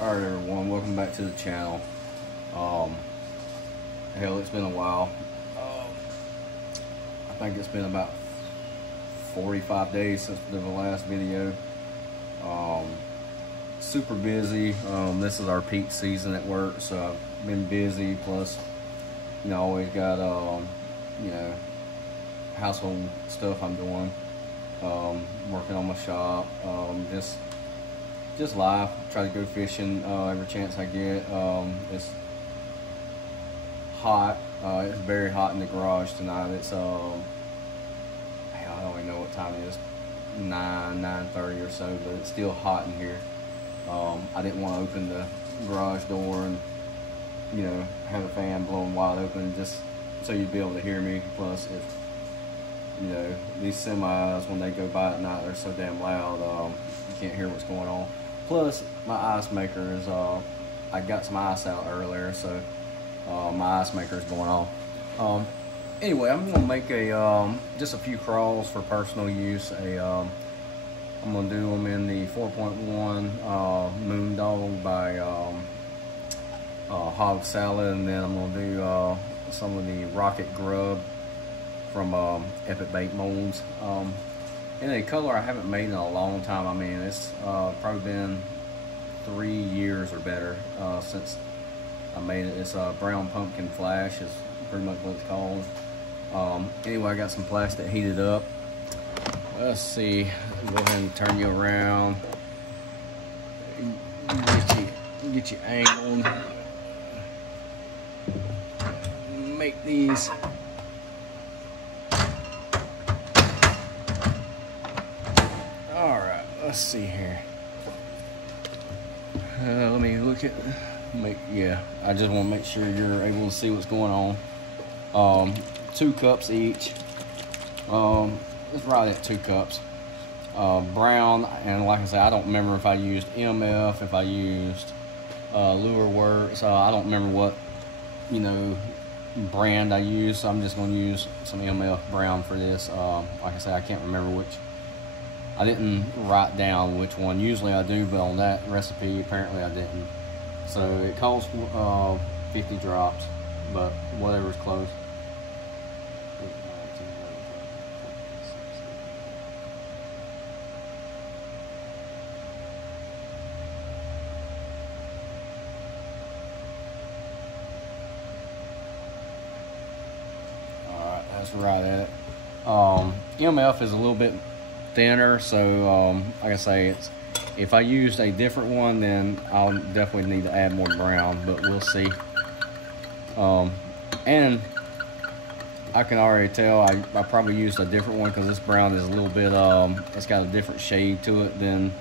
Alright everyone, welcome back to the channel. Hell, it's been a while. I think it's been about 45 days since the last video. Super busy. This is our peak season at work, so I've been busy, plus always got household stuff I'm doing, working on my shop, just life. Try to go fishing every chance I get. It's hot. It's very hot in the garage tonight. It's hell, I don't even know what time it is, 9:30 or so, but it's still hot in here. I didn't want to open the garage door and have the fan blowing wide open just so you'd be able to hear me. Plus, if these semis, when they go by at night, they're so damn loud, you can't hear what's going on. Plus, my ice maker is, I got some ice out earlier, so my ice maker is going off. Anyway, I'm gonna make just a few craws for personal use. I'm gonna do them in the 4.1 Moondog by Hog Salad, and then I'm gonna do some of the Rocket Grub from Epic Bait Molds. In a color I haven't made in a long time. I mean, it's probably been 3 years or better since I made it. It's Brown Pumpkin Flash is pretty much what it's called. Anyway, I got some plastic heated up. Let's see. Go ahead and turn you around. Get you angled. Make these. Alright, let's see here. Let me look at, yeah, I just want to make sure you're able to see what's going on. 2 cups each. It's right at 2 cups. Brown, and like I said, I don't remember if I used MF, if I used Lure Works. I don't remember what brand I used, so I'm just going to use some MF brown for this. Like I said, I can't remember which. I didn't write down which one. Usually I do, but on that recipe, apparently I didn't. So it costs 50 drops, but whatever's close. Alright, that's right at it. MF is a little bit thinner, so like I say, if I used a different one, then I'll definitely need to add more brown, but we'll see. And I can already tell I probably used a different one, because this brown is a little bit it's got a different shade to it than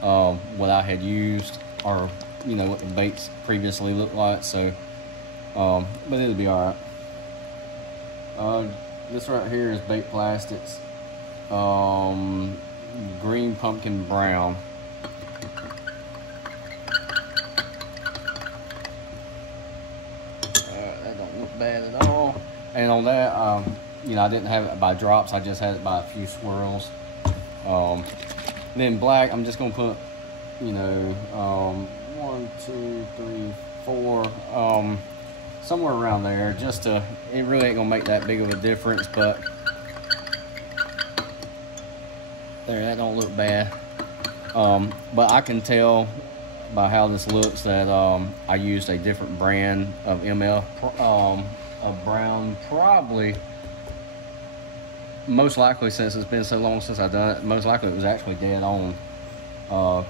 what I had used, or what the baits previously looked like. So but it'll be all right. This right here is Bait Plastics green pumpkin brown. That don't look bad at all. And on that, I didn't have it by drops, I just had it by a few swirls. Then black, I'm just gonna put 1, 2, 3, 4, somewhere around there, just to, it really ain't gonna make that big of a difference, but there, that don't look bad. But I can tell by how this looks that I used a different brand of MF of brown, probably, most likely, since it's been so long since I've done it, most likely it was actually dead on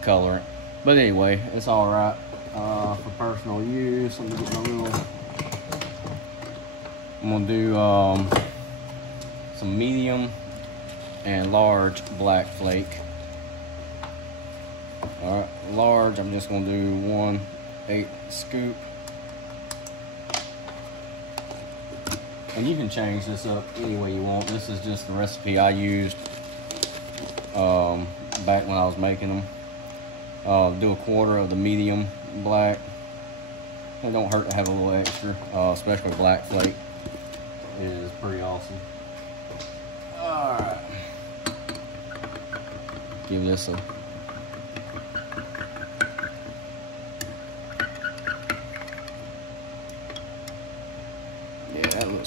color. But anyway, it's all right for personal use. Let me get my little, I'm gonna do some medium and large black flake. All right, large, I'm just gonna do 1/8 scoop. And you can change this up any way you want. This is just the recipe I used back when I was making them. Do 1/4 of the medium black. It don't hurt to have a little extra, especially black flake. It is pretty awesome. All right. Give this a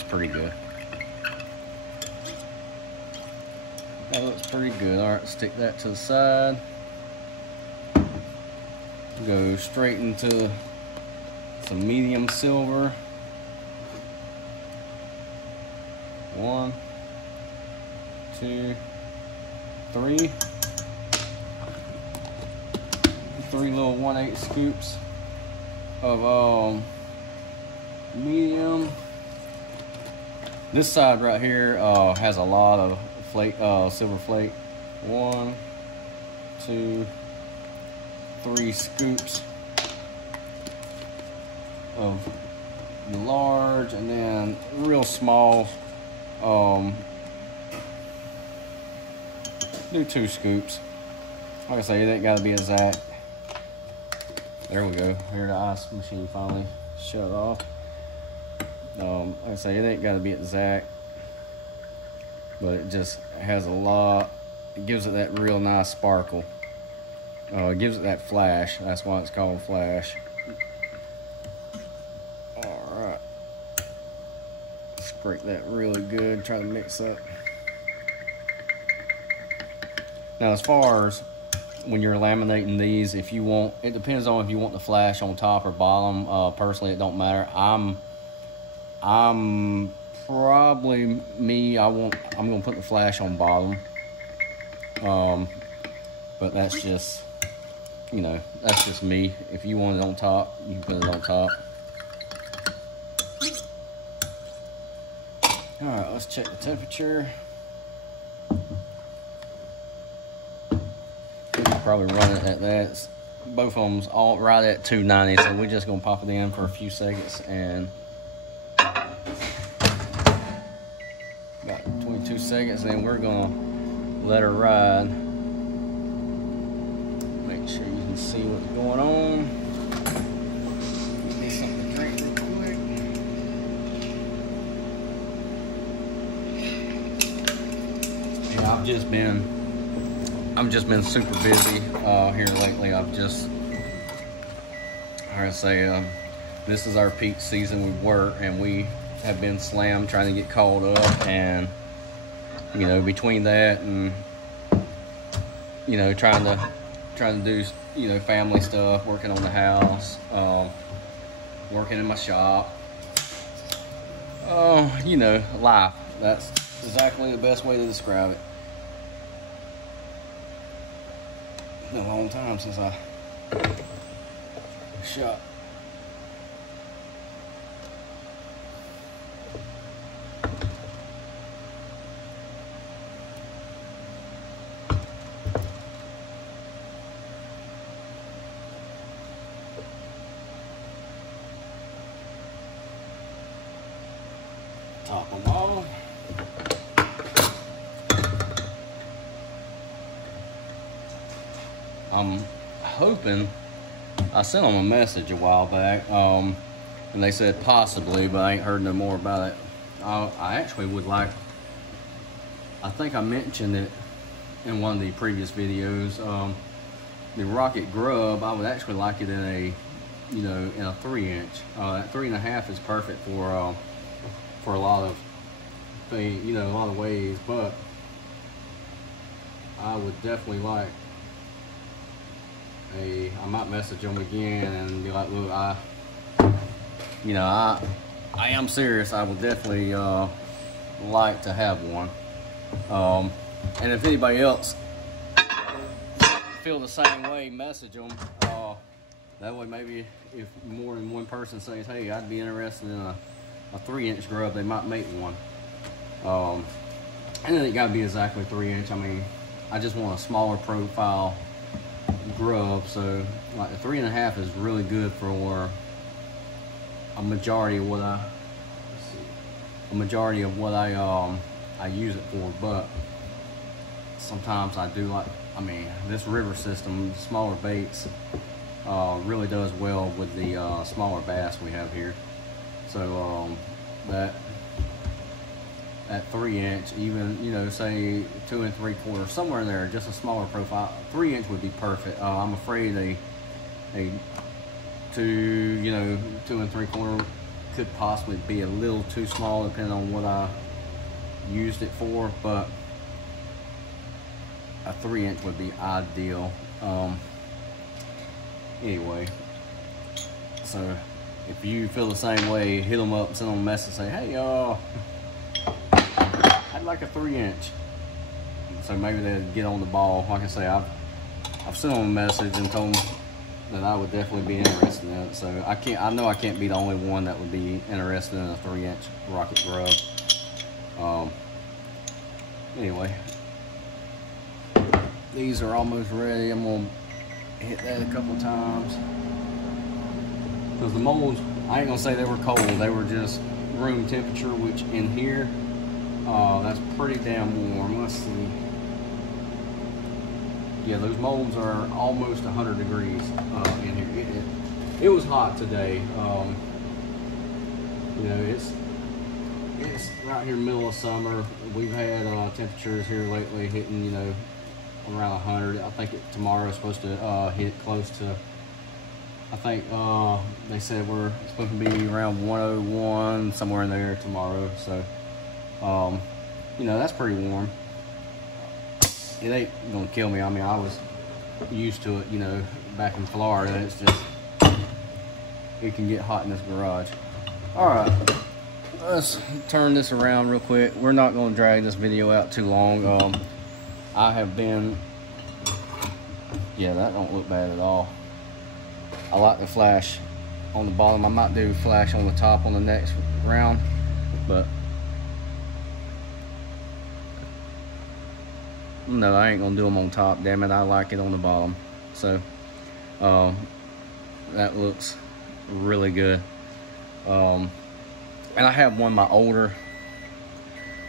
pretty good. That looks pretty good. All right, stick that to the side. Go straight into some medium silver. 1, 2, 3. 3 little 1/8 scoops of medium. This side right here has a lot of flake, silver flake. 1, 2, 3 scoops of the large, and then real small. Do 2 scoops. Like I say, it ain't got to be exact. There we go. Here the ice machine finally shut off. Like I say, it ain't got to be exact, but it just has a lot. It gives it that real nice sparkle. It gives it that flash. That's why it's called flash. All right. Scrape that really good. Try to mix up. Now, as far as when you're laminating these, if you want, it depends on if you want the flash on top or bottom. Personally, it don't matter. I'm probably me. I'm gonna put the flash on bottom. But that's just, you know, that's just me. If you want it on top, you can put it on top. All right, let's check the temperature. Probably run it at that. Both of them's all right at 290, so we're just gonna pop it in for a few seconds, and about 22 seconds, and we're gonna let her ride. Make sure you can see what's going on. Get me something to drink real quick. Yeah, I've just been super busy here lately. Like I say, this is our peak season. We work, and we have been slammed trying to get called up, and you know, between that and you know, trying to do, you know, family stuff, working on the house, working in my shop, you know, life. That's exactly the best way to describe it. Been a long time since I shot. Top them off. I'm hoping, I sent them a message a while back, and they said possibly, but I ain't heard no more about it. I actually would like, I think I mentioned it in one of the previous videos, the rocket grub. I would actually like it in a, you know, in a 3-inch. That 3.5 is perfect for a lot of things, you know, a lot of ways, but I would definitely like I might message them again and be like, look, I am serious. I would definitely like to have one. And if anybody else feel the same way, message them. That way, maybe if more than one person says, hey, I'd be interested in a 3-inch grub, they might make one. And then it got to be exactly 3-inch. I mean, I just want a smaller profile grub, so like the 3.5 is really good for a majority of what I use it for. But sometimes I do like, I mean, this river system, smaller baits, really does well with the smaller bass we have here. So that 3-inch, even, you know, say 2 3/4, somewhere in there, just a smaller profile. 3-inch would be perfect. I'm afraid a 2 3/4 could possibly be a little too small depending on what I used it for, but a 3-inch would be ideal. Anyway, so if you feel the same way, hit them up, send them a message, say, hey y'all, I'd like a 3-inch. So maybe they'll get on the ball. Like I say, I've sent them a message and told them that I would definitely be interested in it. So I know I can't be the only one that would be interested in a 3-inch rocket grub. Anyway, these are almost ready. I'm gonna hit that a couple times because the molds, I ain't gonna say they were cold, they were just room temperature, which in here, that's pretty damn warm. Let's see. Yeah, those molds are almost 100 degrees in here. It was hot today. You know, it's right here middle of summer. We've had temperatures here lately hitting, you know, around 100. I think tomorrow is supposed to hit close to, I think they said we're supposed to be around 101, somewhere in there tomorrow. So, you know, that's pretty warm. It ain't gonna kill me. I mean, I was used to it, you know, back in Florida. It's just, it can get hot in this garage. All right, let's turn this around real quick. We're not gonna drag this video out too long. I have been, yeah, that don't look bad at all. I like the flash on the bottom. I might do flash on the top on the next round, but no, I ain't gonna do them on top, damn it. I like it on the bottom. So that looks really good. And I have one of my older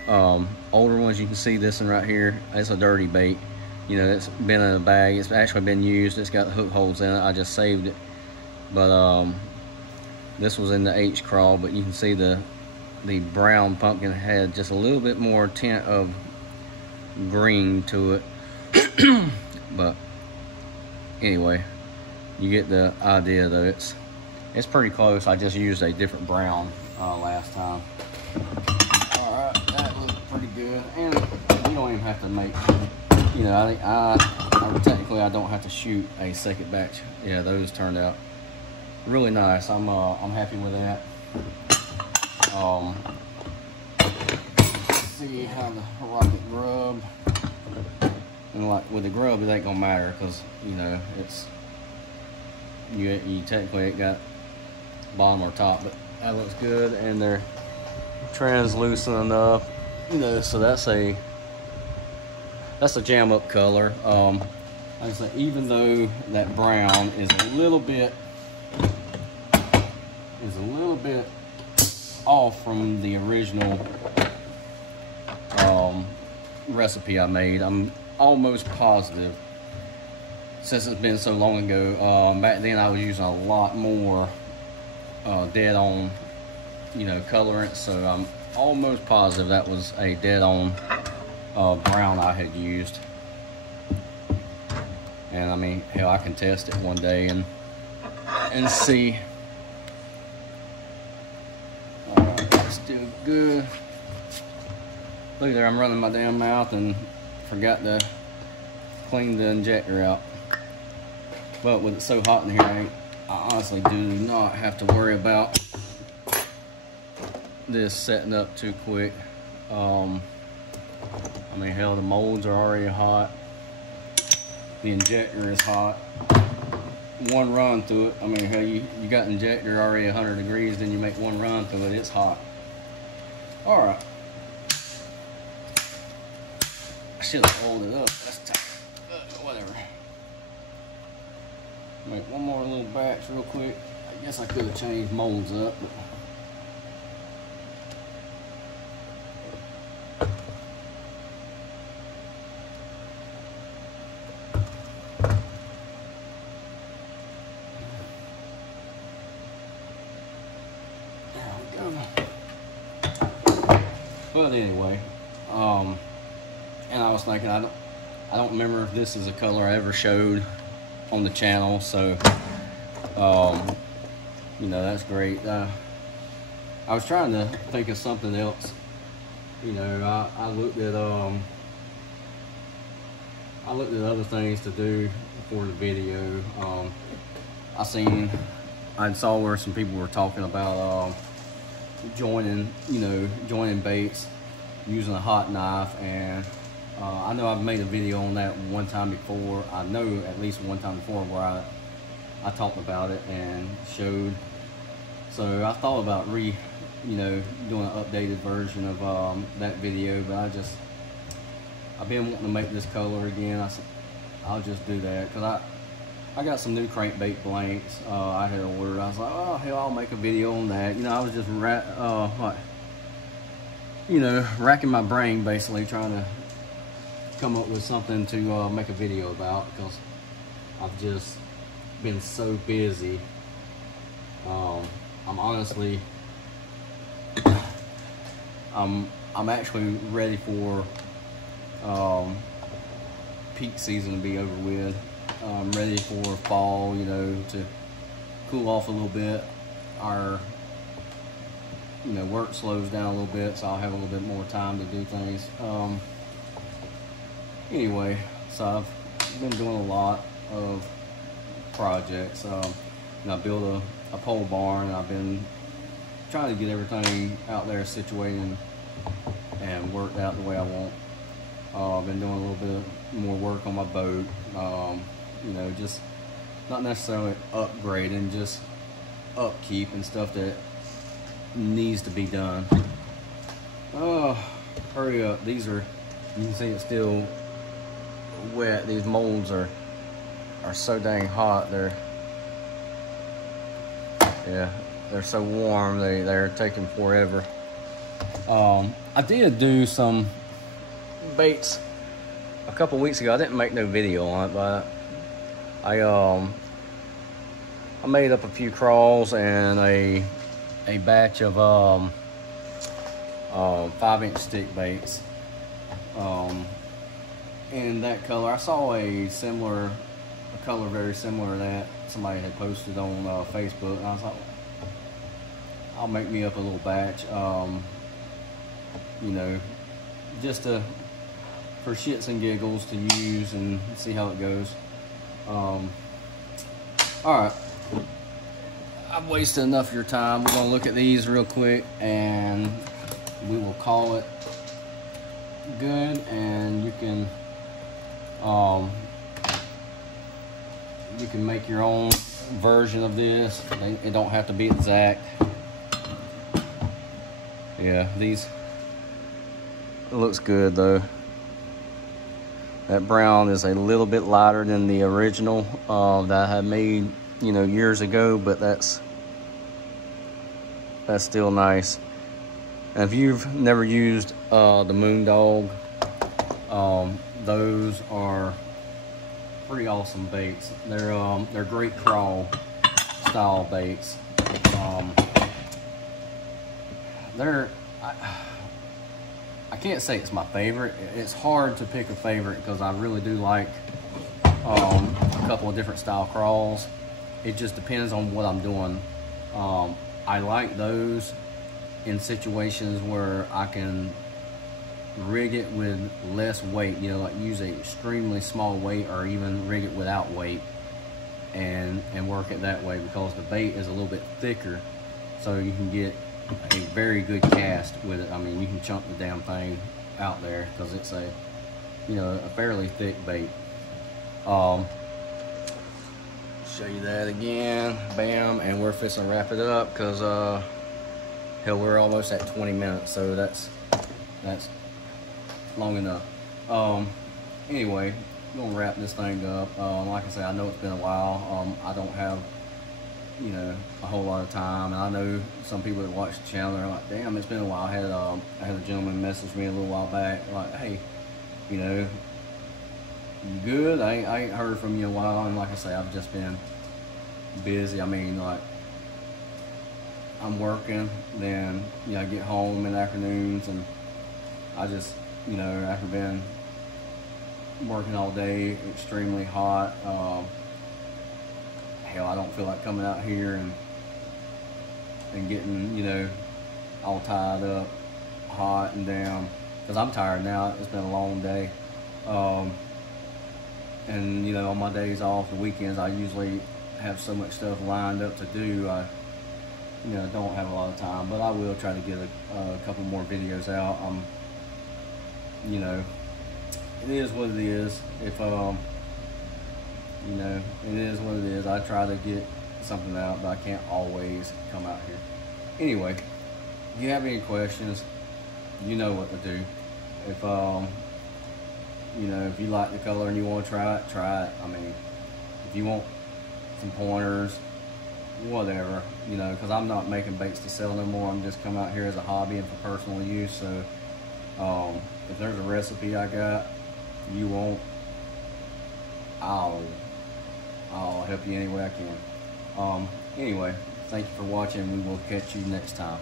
ones. You can see this one right here. It's a dirty bait. You know, it's been in a bag. It's actually been used. It's got hook holes in it. I just saved it. But this was in the H crawl, but you can see the brown pumpkin had just a little bit more tint of green to it. But anyway, you get the idea though. It's pretty close. I just used a different brown last time. All right, that looks pretty good, and you don't even have to make, you know, I technically I don't have to shoot a second batch. Yeah, those turned out really nice. I'm happy with that. See how the rocket grub, and like with the grub, it ain't gonna matter because, you know, it's you technically ain't got bottom or top, but that looks good, and they're translucent enough, you know, so that's a jam up color. Like I say, even though that brown is a little bit off from the original recipe I made, I'm almost positive, since it's been so long ago. Back then I was using a lot more dead on, you know, colorant, so I'm almost positive that was a dead on brown I had used. And I mean, hell, I can test it one day and see. Alright, still good. Look there, I'm running my damn mouth and forgot to clean the injector out. But with it so hot in here, I honestly do not have to worry about this setting up too quick. I mean, hell, the molds are already hot. The injector is hot. One run through it, I mean, hell, you got the injector already 100 degrees, then you make one run through it, it's hot. All right. I should have oiled it up. That's tight. Whatever. Make one more little batch real quick. I guess I could have changed molds up, but there we go. But anyway, and I was thinking, I don't remember if this is a color I ever showed on the channel, so you know, that's great. I was trying to think of something else. You know, I looked at other things to do for the video. I saw where some people were talking about joining baits using a hot knife, and I know I've made a video on that one time before. I know at least one time before where I talked about it and showed. So I thought about doing an updated version of that video, but I've been wanting to make this color again. I said I'll just do that because I got some new crankbait blanks I had ordered. I was like, oh hell, I'll make a video on that. You know, I was just racking my brain basically trying to come up with something to make a video about, because I've just been so busy. I'm honestly, I'm actually ready for peak season to be over with. I'm ready for fall, to cool off a little bit. Our work slows down a little bit, so I'll have a little bit more time to do things. Anyway, so I've been doing a lot of projects. I built a pole barn, and I've been trying to get everything out there situated and worked out the way I want. I've been doing a little bit more work on my boat. Just not necessarily upgrading, just upkeep and stuff that needs to be done. Oh, hurry up. These are, you can see it's still wet. These molds are so dang hot. They're so warm. They're taking forever. I did do some baits a couple weeks ago. I didn't make no video on it, but I made up a few craws and a batch of 5-inch stick baits in that color. I saw a color very similar to that somebody had posted on Facebook, and I was like, I'll make me up a little batch, just for shits and giggles to use and see how it goes. All right, I've wasted enough of your time. We're gonna look at these real quick and we will call it good, and you can make your own version of this. It don't have to be exact. Yeah, these, it looks good though. That brown is a little bit lighter than the original that I had made, years ago, but that's still nice. And if you've never used the moondog, those are pretty awesome baits. They're great crawl style baits. I can't say it's my favorite. It's hard to pick a favorite because I really do like a couple of different style crawls. It just depends on what I'm doing. I like those in situations where I can rig it with less weight, like use a extremely small weight, or even rig it without weight and work it that way, because the bait is a little bit thicker, so you can get a very good cast with it. I mean, you can chunk the damn thing out there because it's a fairly thick bait. Show you that again. Bam, and we're fixing to wrap it up because hell, we're almost at 20 minutes, so that's long enough. Anyway, I'm gonna wrap this thing up. Like I said, I know it's been a while. I don't have a whole lot of time, and I know some people that watch the channel are like, damn, it's been a while. I had a gentleman message me a little while back like, hey, you good? I ain't heard from you in a while. And like I say, I've just been busy. I mean, like, I'm working, then I get home in the afternoons, and I just after been working all day, extremely hot, hell, I don't feel like coming out here and getting all tied up, hot and down, because I'm tired now. It's been a long day. And you know, on my days off, the weekends, I usually have so much stuff lined up to do. I, you know, don't have a lot of time, but I will try to get a couple more videos out. You know, it is what it is. If you know, it is what it is. I try to get something out, but I can't always come out here. Anyway, if you have any questions, you know what to do. If you know, if you like the color and you want to try it, try it. I mean, if you want some pointers, whatever, you know, because I'm not making baits to sell no more. I'm just coming out here as a hobby and for personal use. So if there's a recipe I got you want, I'll help you any way I can. Anyway, thank you for watching. We will catch you next time.